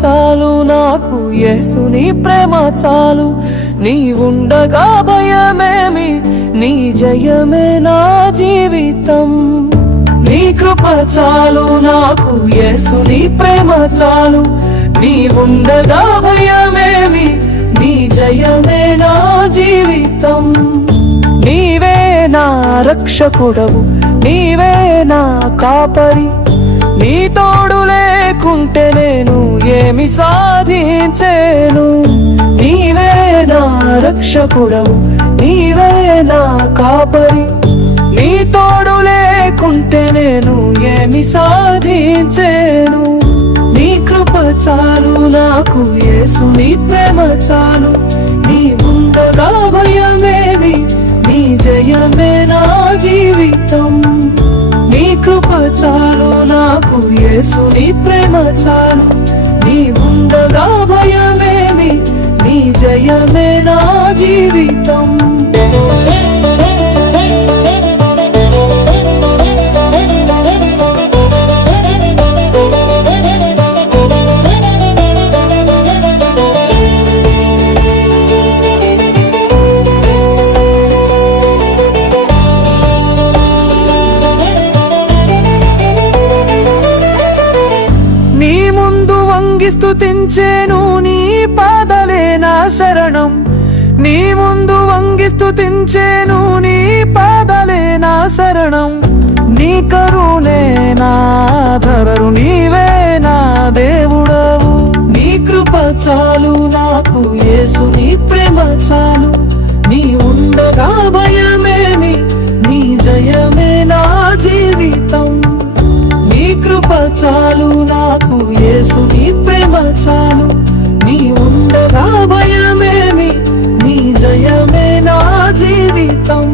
చాలు నాకు యేసు నీ ప్రేమ చాలు నీ ఉండగా భయమేమి నీ జయమే నా జీవితం నీ కృప చాలు నాకు యేసు నీ ప్రేమ చాలు నీ ఉండగా భయమేమి నీ జయమే నా జీవితం నీవే నా రక్షకుడవు నీవే నా కాపరి నీ తోడు లేకుంటే నేను ఏమి సాధించేను నీవే నా రక్షకుడవు నీవే నా కాపరి నీ తోడు లేకుంటే నేను ఏమి సాధించేను నీ కృప చాలు నాకు యేసు నీ ప్రేమ చాలు నీ ఉండగా భయమేమి నీ జయమే నా జీవితం నీ కృప చాలు నాకు యేసు నీ ప్రేమ చాలు నీ ఉండగా భయమేమి నీ జయమే నా జీవితం స్తుతించేను నీ పాదలే నా శరణం నీ ముందు వంగి స్తుతించేను నీ పాదలే నా శరణం నీ కరుణే నా ఆధారు నీవే నా దేవుడవు నీ కృప చాలు నాకు యేసు నీ ప్రేమ చాలు నీ ఉండగా భయమేమి నీ జయమే నా జీవితం నీ కృప చాలు నాకు యేసు నీ ప్రేమ చాలు నీ ఉండగా భయమేమి నీ జయమే నా జీవితం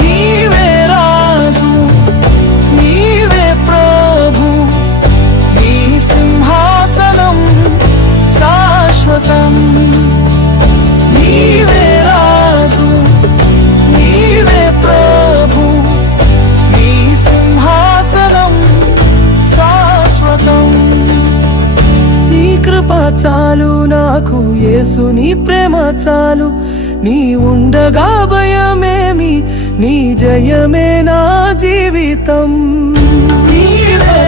నీవే రాజు నీవే ప్రభు నీ సింహాసనం శాశ్వతం నీవే రాజు నీవే ప్రభు నీ సింహాసనం శాశ్వతం నీ కృప చాలు నాకు యేసు నీ ప్రేమ చాలు నీ ఉండగా భయమేమి నీ జయమే నా జీవితం నీవే